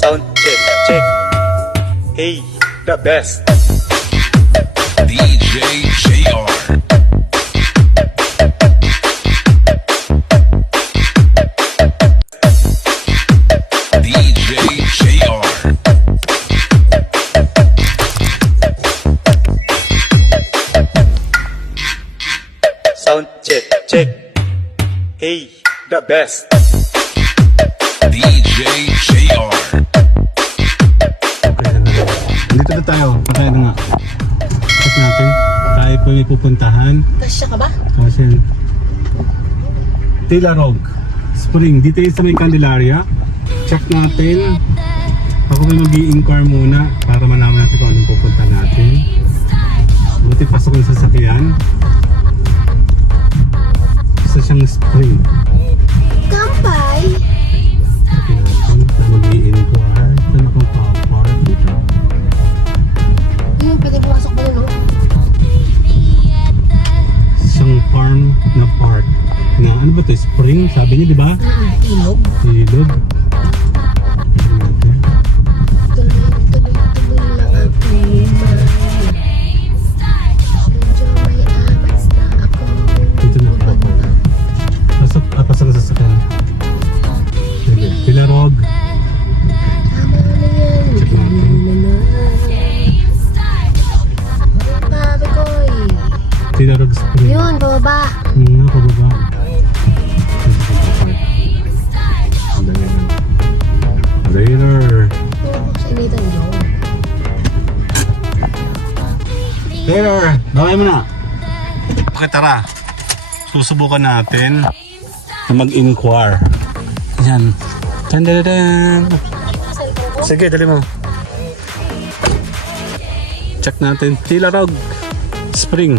Sound check, check. Hey, the best. DJ JR. DJ JR. Sound check, check. Hey, the best. DJ JR. Dito na tayo, patayin na nga. Check natin, tayo po may pupuntahan. Kasya ka ba? Kasi Tilarog Spring, dito yun sa may Candelaria. Check natin. Ako may mag-i-inquire muna para malaman natin kung anong pupunta natin. Buti pasok yung sasakyan. Isa siyang spring. Kampay! Check natin, mag-i-inquire. Saan akong pa-park dito? Yung pwede pumasok mo no? Isang farm na park. Na ano ba ito? Spring? Sabi niya, di ba? Ilog. Ilog. Tuloy-tuloy lang ang iman. Medyo may amas na ako. Dito na. Pasok na sa sakyan. Sige. Tilarog. Tama na yan. Check natin. Pabi ko Tilarog Spring. Yun, bababa. Pababa. Later. Sinitan yun. Later. Baway mo na. Okay, tara. Susubukan natin na mag-inquire. Yan. Tan-dan-dan. Sige, dali mo. Check natin. Tilarog Spring.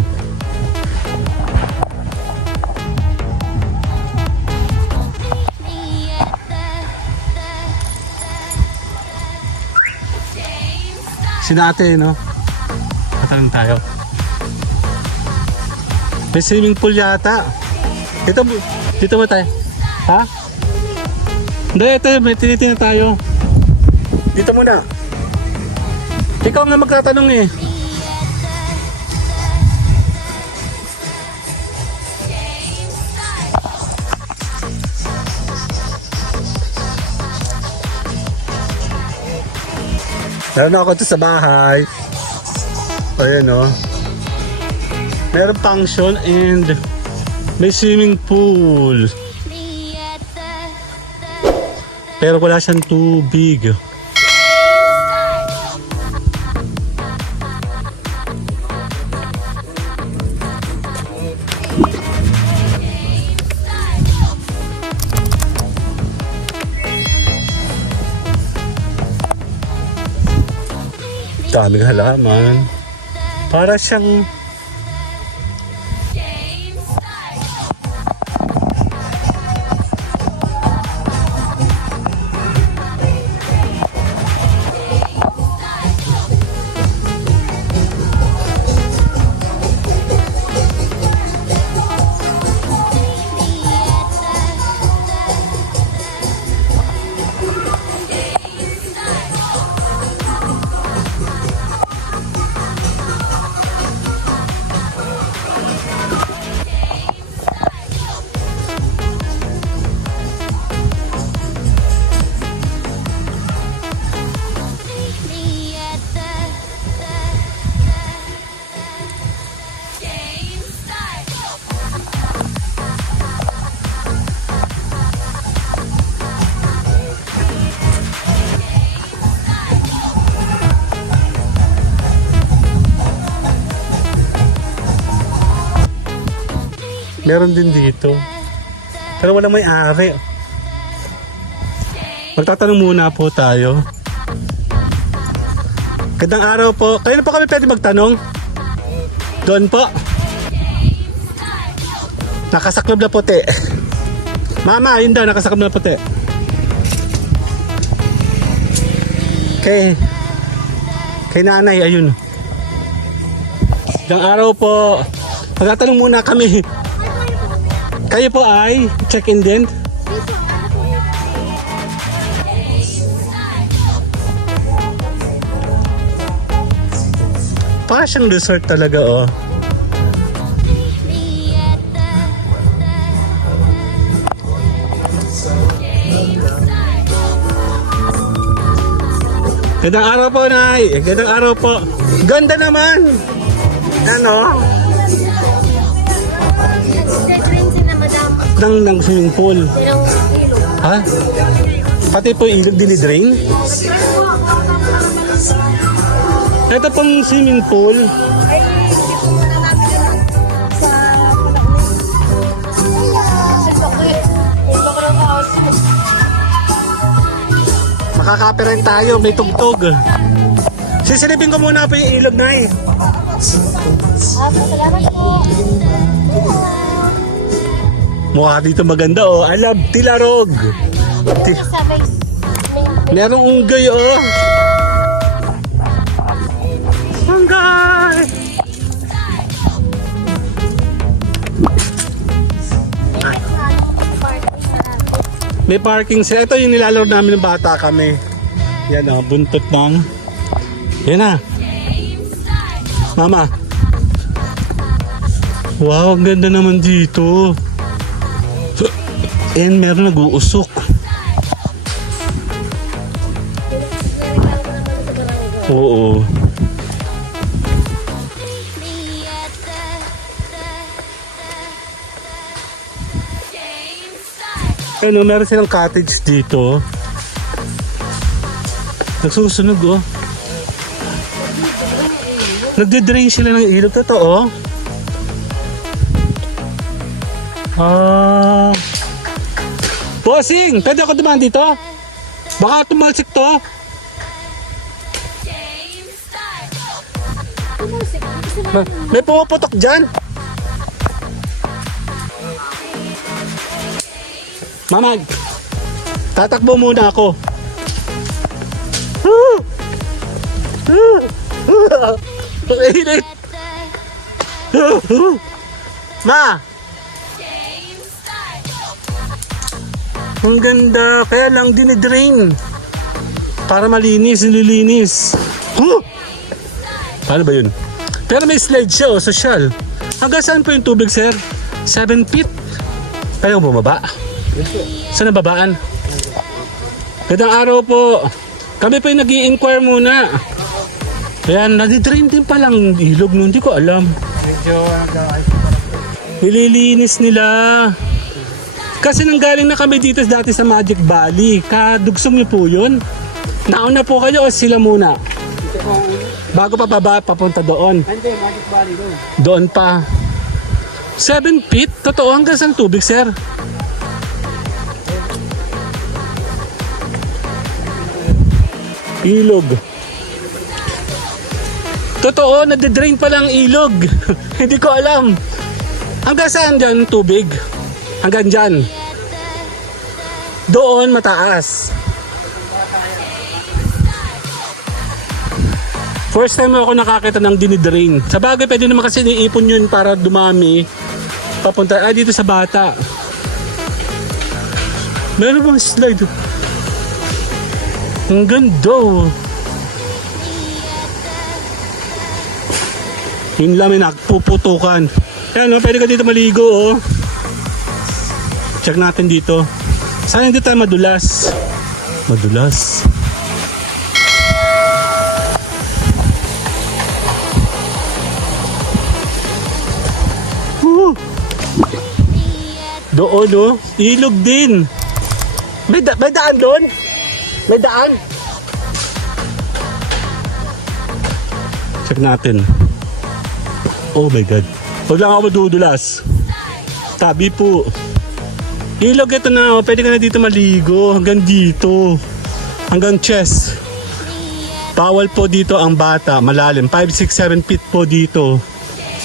Si dati, no? Patanong tayo. May swimming pool yata. Dito mo tayo. Ha? Hindi, ito. May tinitingnan tayo. Dito muna. Ikaw nga magtatanong eh. Meron ako ito sa bahay. Ayan o. Meron function and may swimming pool. Pero wala siyang tubig. Daming halaman. Para siyang meron din dito. Pero walang may-ari. Magtatanong muna po tayo. Gandang araw po. Kayo na po kami pwede magtanong? Doon po. Nakasaklob na puti. Mama, yun daw, nakasaklob na puti. Kay nanay, ayun. Gandang araw po. Magtatanong muna kami. Kayo po ay check-in din? Parang siyang resort talaga, oh. Gandang araw po, Nay. Gandang araw po. Ganda naman. Ano? Nag-train sila, madam. Ng swimming pool. Silang ilog. Ha? Pati po ilog dinidrain? Ito pong swimming pool. Ay, hindi po muna namin yun sa Pulakli. Yung baka ng kaos. Makaka-copyright tayo, may tugtog. Sisilipin ko muna po yung ilog, Nay. Salamat po. Mukha dito maganda, oh. I love Tilarog. Sabay. Merong unggoy, oh. Unggoy! May parking sila. Ito yung nilalaro namin ng bata kami. Yan, oh. Buntot ng... Yan na. Mama. Wow, ang ganda naman dito. And meron nag-uusok. Oo. Ano, meron silang cottage dito. Nagsusunog, oh. Nagde-drain sila ng ilog. Totoo. Bossing! Pwede ako dumaan dito? Baka tumalsik to. May pumaputok dyan. Mama, tatakbo muna ako. Init. Ma! Ang ganda. Kaya lang dinidrain. Para malinis, nililinis. Paano ba yun? Pero may slide siya, oh, social. Hanggang saan po yung tubig, sir? 7 feet? Pwede mo bumaba? Saan ang babaan? Gandang araw po. Kami po yung nag-i-inquire muna. Ayan, nadidrain din palang ilog nun. Hindi ko alam. Nililinis nila. Kasi nanggaling na kami dito dati sa Magic Valley. Kadugsong niyo po yun. Nauna po kayo o sila muna? Bago pa baba, papunta doon. Hindi, Magic Valley doon. Doon pa. 7 feet? Totoo, hanggang saan tubig, sir? Ilog. Totoo, nade-drain pa lang ilog. Hindi ko alam. Hanggang saan dyan tubig? Hanggang dyan. Doon mataas. First time ako nakakita ng dinidrain. Sa bagay, pwede naman kasi niipon yun para dumami. Papunta, dito sa bata. Meron bang slide? Ang ganda. Yun lang, may nakpuputukan. Ayan, pwede ka dito maligo, oh. Check natin dito. Sana hindi tayo madulas. Madulas. Doon, oh. Ilog din. May daan doon? May daan? Check natin. Oh my God. Huwag lang ako madudulas. Tabi po. Ilog ito na, oh. Pwede ka na dito maligo. Hanggang dito. Hanggang chest. Bawal po dito ang bata. Malalim. 5, 6, 7 feet po dito.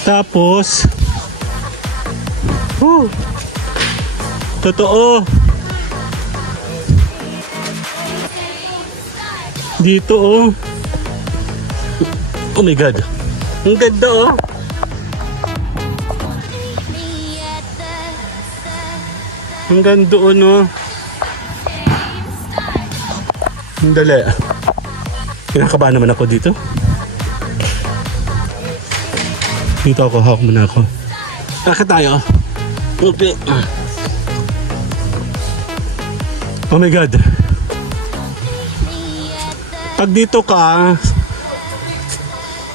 Tapos, totoo. Dito, oh. Oh my God. Ang ganda, oh. Ang ganda, oh, no. Ang dali. Kinakabahan naman ako dito. Dito ako, hawak muna ako. Akit tayo. Okay. Oh my God. Pag dito ka,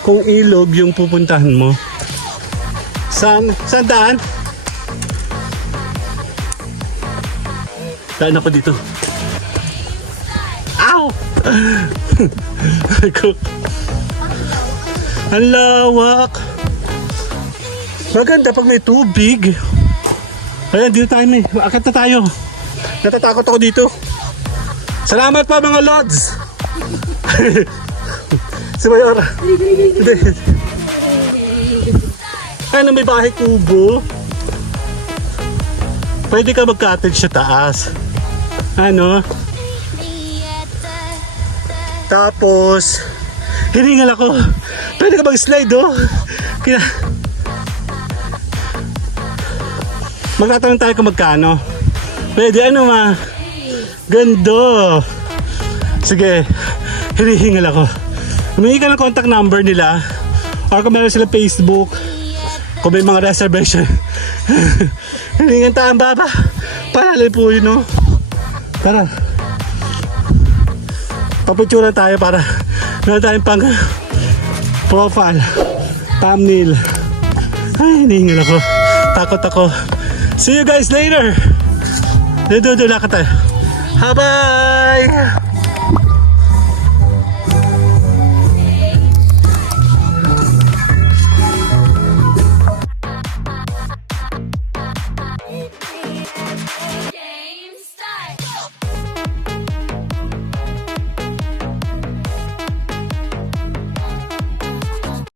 kung ilog yung pupuntahan mo, saan daan? Daan ako dito. Ow! Ang lawak. Maganda pag may tubig. Ayan, dito tayo may. Akit na tayo. Natatakot ako dito. Salamat pa mga Lods. Si Mayora. Ano, may bahay kubo. Pwede ka mag-cottage sa taas. Ano? Tapos, hiningal ako. Pwede ka mag-slide, oh. Kaya, magtatanong tayo kung magkano. Pwede, ano ma? Gando. Sige, hinihingal ako. Humingi ka ng contact number nila. Or kung meron sila Facebook. Kung may mga reservation. Hiningan tayo, baba. Paralay po yun, no? Tara. Papicturan tayo para meron tayong pang profile, thumbnail. Ay, hinihingal ako. Takot ako. See you guys later. Doon, lakad tayo. Bye!